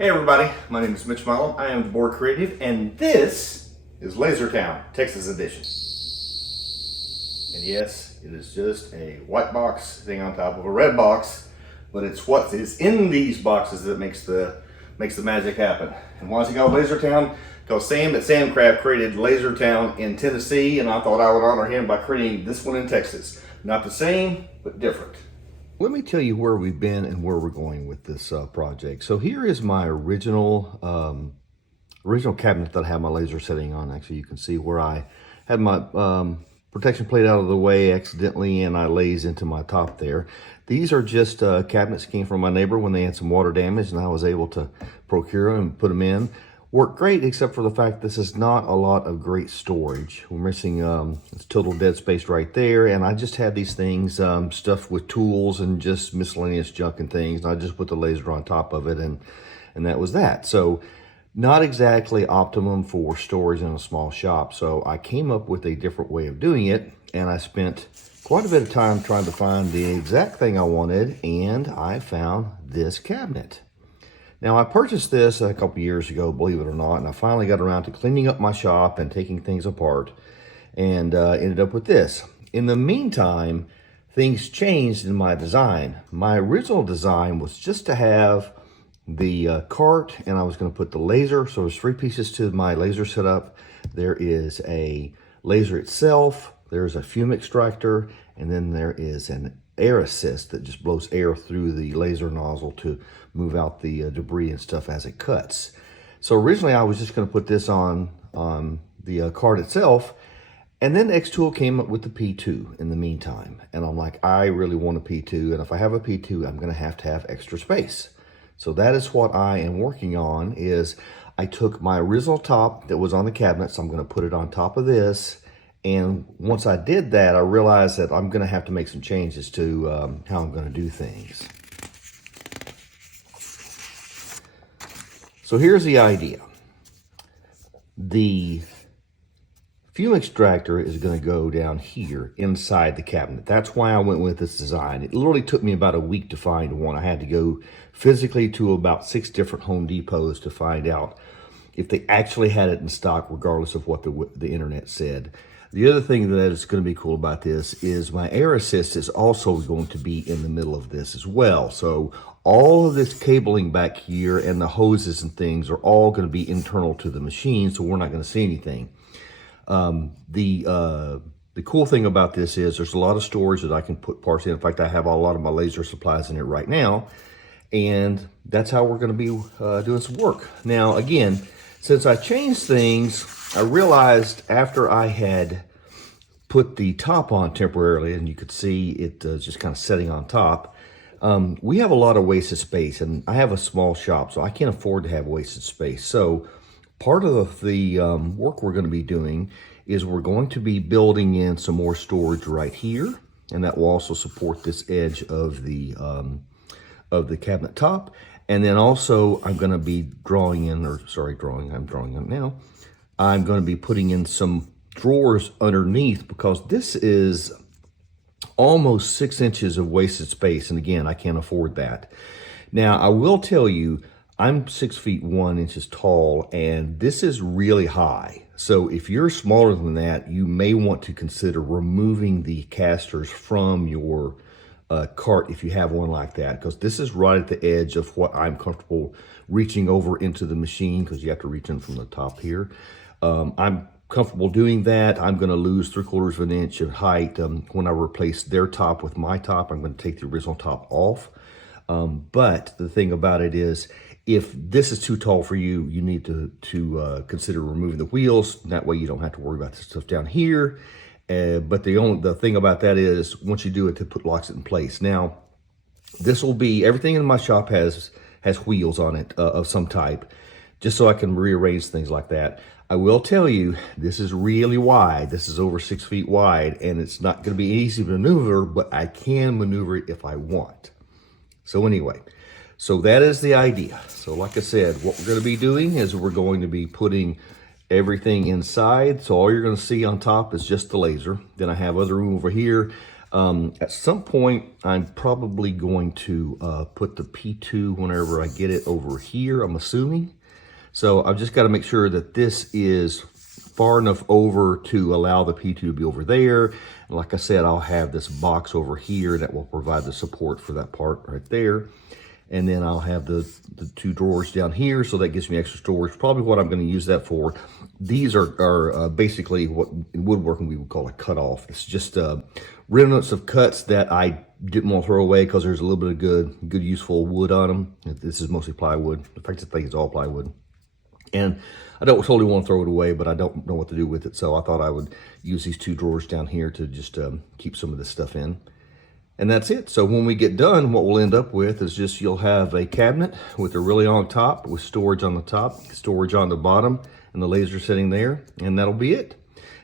Hey everybody, my name is Mitch Mullum. I am the board creative, and this is Lasertown, Texas edition. And yes, it is just a white box sitting on top of a red box, but it's what is in these boxes that makes the magic happen. And why is it called Lasertown? Because Sam at Samcraft created Lasertown in Tennessee, and I thought I would honor him by creating this one in Texas. Not the same, but different. Let me tell you where we've been and where we're going with this project. So here is my original cabinet that I have my laser setting on. Actually, you can see where I had my protection plate out of the way accidentally, and I lays into my top there. These are just cabinets that came from my neighbor when they had some water damage, and I was able to procure them and put them in. Worked great, except for the fact this is not a lot of great storage. We're missing it's total dead space right there, and I just had these things stuffed with tools and just miscellaneous junk and things, and I just put the laser on top of it, and that was that. So not exactly optimum for storage in a small shop. So I came up with a different way of doing it, and I spent quite a bit of time trying to find the exact thing I wanted, and I found this cabinet. Now, I purchased this a couple years ago, believe it or not, and I finally got around to cleaning up my shop and taking things apart, and ended up with this. In the meantime, things changed in my design. My original design was just to have the cart, and I was going to put the laser. So there's three pieces to my laser setup. There is a laser itself, there's a fume extractor, and then there is an air assist that just blows air through the laser nozzle to move out the debris and stuff as it cuts. So originally I was just going to put this on the card itself, and then xTool came up with the P2 in the meantime, and I'm like, I really want a P2, and if I have a P2 I'm going to have extra space. So that is what I am working on. Is I took my original top that was on the cabinet, so I'm going to put it on top of this. And once I did that, I realized that I'm going to have to make some changes to how I'm going to do things. So here's the idea. The fume extractor is going to go down here inside the cabinet. That's why I went with this design. It literally took me about a week to find one. I had to go physically to about 6 different Home Depots to find out if they actually had it in stock, regardless of what the internet said. The other thing that is going to be cool about this is my air assist is also going to be in the middle of this as well. So all of this cabling back here and the hoses and things are all going to be internal to the machine, so we're not going to see anything. The cool thing about this is there's a lot of storage that I can put parts in. In fact, I have a lot of my laser supplies in it right now, and that's how we're going to be doing some work. Now, again, since I changed things, I realized after I had put the top on temporarily, and you could see it just kind of setting on top, we have a lot of wasted space, and I have a small shop, so I can't afford to have wasted space. So part of the work we're going to be doing is we're going to be building in some more storage right here, and that will also support this edge of the cabinet top. And then also I'm going to be I'm drawing it now. I'm going to be putting in some drawers underneath, because this is almost 6 inches of wasted space. And again, I can't afford that. Now, I will tell you, I'm 6 feet 1 inches tall, and this is really high. So if you're smaller than that, you may want to consider removing the casters from your cart if you have one like that, because this is right at the edge of what I'm comfortable reaching over into the machine, because you have to reach in from the top here. I'm comfortable doing that. I'm going to lose 3/4 of an inch of height when I replace their top with my top. I'm going to take the original top off. But the thing about it is, if this is too tall for you, you need to consider removing the wheels. That way you don't have to worry about this stuff down here. But the thing about that is, once you do it, it locks it in place. Now, this will be, everything in my shop has wheels on it of some type, just so I can rearrange things like that. I will tell you, this is really wide. This is over 6 feet wide, and it's not going to be easy to maneuver, but I can maneuver it if I want. So anyway, so that is the idea. So like I said, what we're going to be doing is we're going to be putting everything inside. So all you're going to see on top is just the laser. Then I have other room over here. At some point, I'm probably going to put the P2 whenever I get it over here, I'm assuming. So I've just got to make sure that this is far enough over to allow the P2 to be over there. And like I said, I'll have this box over here that will provide the support for that part right there. And then I'll have the two drawers down here, so that gives me extra storage. Probably what I'm going to use that for. These are basically what in woodworking we would call a cutoff. It's just remnants of cuts that I didn't want to throw away because there's a little bit of good useful wood on them. This is mostly plywood. In fact, I think it's all plywood. And I don't totally want to throw it away, but I don't know what to do with it. So I thought I would use these two drawers down here to just keep some of this stuff in. And that's it. So when we get done, what we'll end up with is just you'll have a cabinet with a really on top, with storage on the top, storage on the bottom, and the laser sitting there, and that'll be it.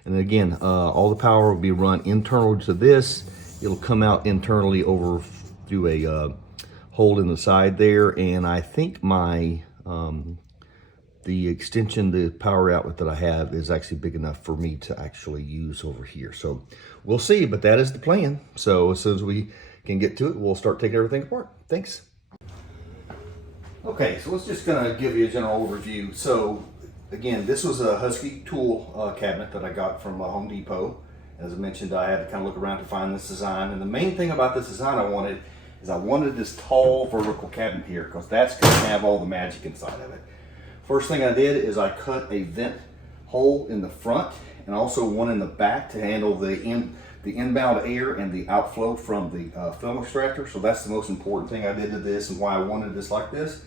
And again, all the power will be run internal to this. It'll come out internally over through a hole in the side there, and I think my the extension, the power outlet that I have is actually big enough for me to actually use over here. So we'll see, but that is the plan. So as soon as we can get to it, we'll start taking everything apart. Thanks. Okay, so let's just gonna give you a general overview. So again, this was a xTool cabinet that I got from Home Depot. As I mentioned, I had to kind of look around to find this design. And the main thing about this design I wanted this tall vertical cabinet here, because that's gonna have all the magic inside of it. First thing I did is I cut a vent hole in the front and also one in the back to handle the inbound air and the outflow from the film extractor. So that's the most important thing I did to this and why I wanted this like this.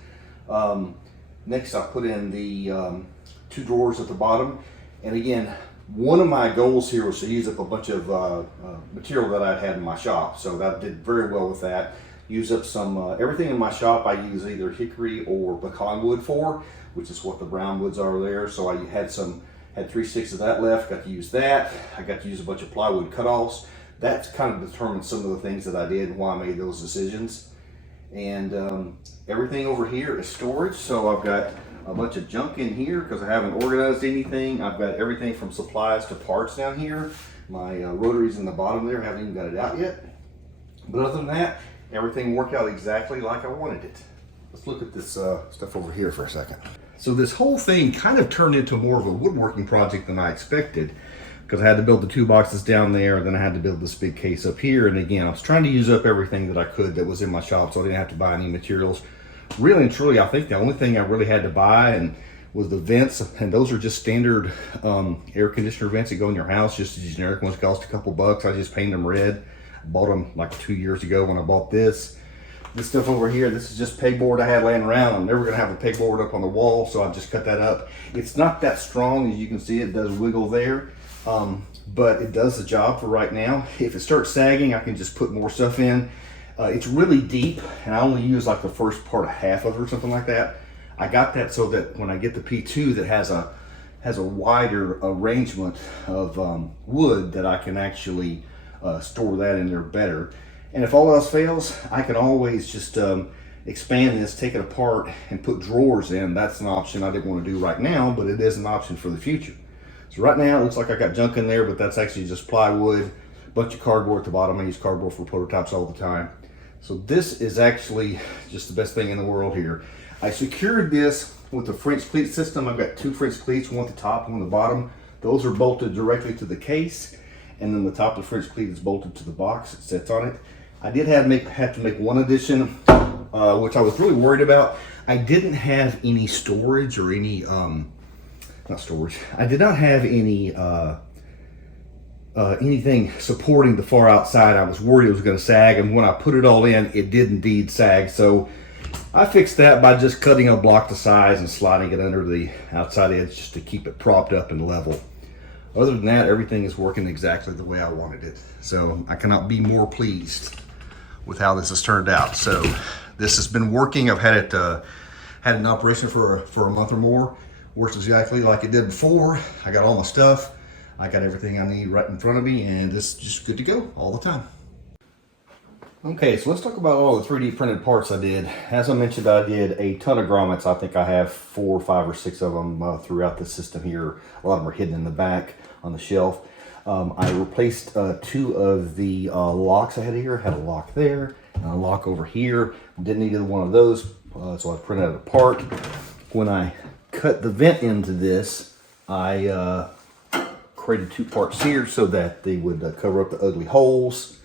Next, I put in the two drawers at the bottom. And again, one of my goals here was to use up a bunch of material that I'd had in my shop. So that did very well with that. Use up some, everything in my shop I use either hickory or pecan wood for, which is what the brown woods are there. So I had 3 sticks of that left, got to use that. I got to use a bunch of plywood cutoffs. That kind of determined some of the things that I did and why I made those decisions. And everything over here is storage. So I've got a bunch of junk in here because I haven't organized anything. I've got everything from supplies to parts down here. My rotaries in the bottom there, haven't even got it out yet. But other than that, everything worked out exactly like I wanted it. Let's look at this stuff over here for a second. So this whole thing kind of turned into more of a woodworking project than I expected, because I had to build the two boxes down there, then I had to build this big case up here. And again, I was trying to use up everything that I could that was in my shop, so I didn't have to buy any materials. Really and truly, I think the only thing I really had to buy was the vents, and those are just standard air conditioner vents that go in your house, just the generic ones, cost a couple bucks. I just painted them red. I bought them like 2 years ago when I bought this. This stuff over here, this is just pegboard I had laying around. I'm never gonna have a pegboard up on the wall, so I just cut that up. It's not that strong, as you can see, it does wiggle there, but it does the job for right now. If it starts sagging, I can just put more stuff in. It's really deep, and I only use like the first part of half of it or something like that. I got that so that when I get the P2 that has a wider arrangement of wood, that I can actually store that in there better. And if all else fails, I can always just expand this, take it apart, and put drawers in. That's an option I didn't want to do right now, but it is an option for the future. So right now, it looks like I got junk in there, but that's actually just plywood, a bunch of cardboard at the bottom. I use cardboard for prototypes all the time. So this is actually just the best thing in the world here. I secured this with the French cleat system. I've got 2 French cleats, one at the top and one at the bottom. Those are bolted directly to the case, and then the top of the French cleat is bolted to the box. It sits on it. I did have to make one addition, which I was really worried about. I didn't have any storage or any, not storage. I did not have any anything supporting the far outside. I was worried it was going to sag, and when I put it all in, it did indeed sag. So I fixed that by just cutting a block to size and sliding it under the outside edge just to keep it propped up and level. Other than that, everything is working exactly the way I wanted it. So I cannot be more pleased with how this has turned out. So this has been working. I've had it had an operation for a month or more. Works exactly like it did before. I got all my stuff. I got everything I need right in front of me, and this is just good to go all the time. Okay, so let's talk about all the 3D printed parts I did. As I mentioned, I did a ton of grommets. I think I have 4, 5, or 6 of them throughout the system here. A lot of them are hidden in the back on the shelf. I replaced 2 of the locks I had here. Had a lock there and a lock over here. Didn't need either one of those, so I printed it apart. When I cut the vent into this, I created 2 parts here so that they would cover up the ugly holes.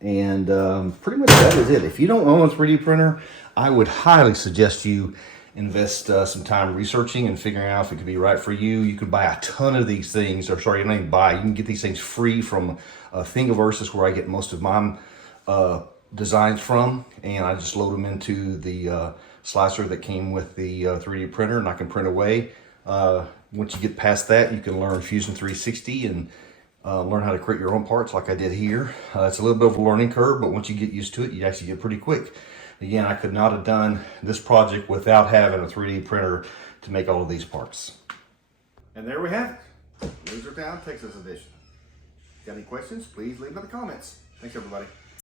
And pretty much that is it. If you don't own a 3D printer, I would highly suggest you invest some time researching and figuring out if it could be right for you. You could buy a ton of these things, or sorry, you don't even buy. You can get these things free from Thingiverse, where I get most of my designs from, and I just load them into the slicer that came with the 3D printer, and I can print away. Once you get past that, you can learn Fusion 360 and learn how to create your own parts like I did here. It's a little bit of a learning curve, but once you get used to it, you actually get pretty quick. Again, I could not have done this project without having a 3D printer to make all of these parts. And there we have it. Lasertown, Texas edition. Got any questions? Please leave them in the comments. Thanks, everybody.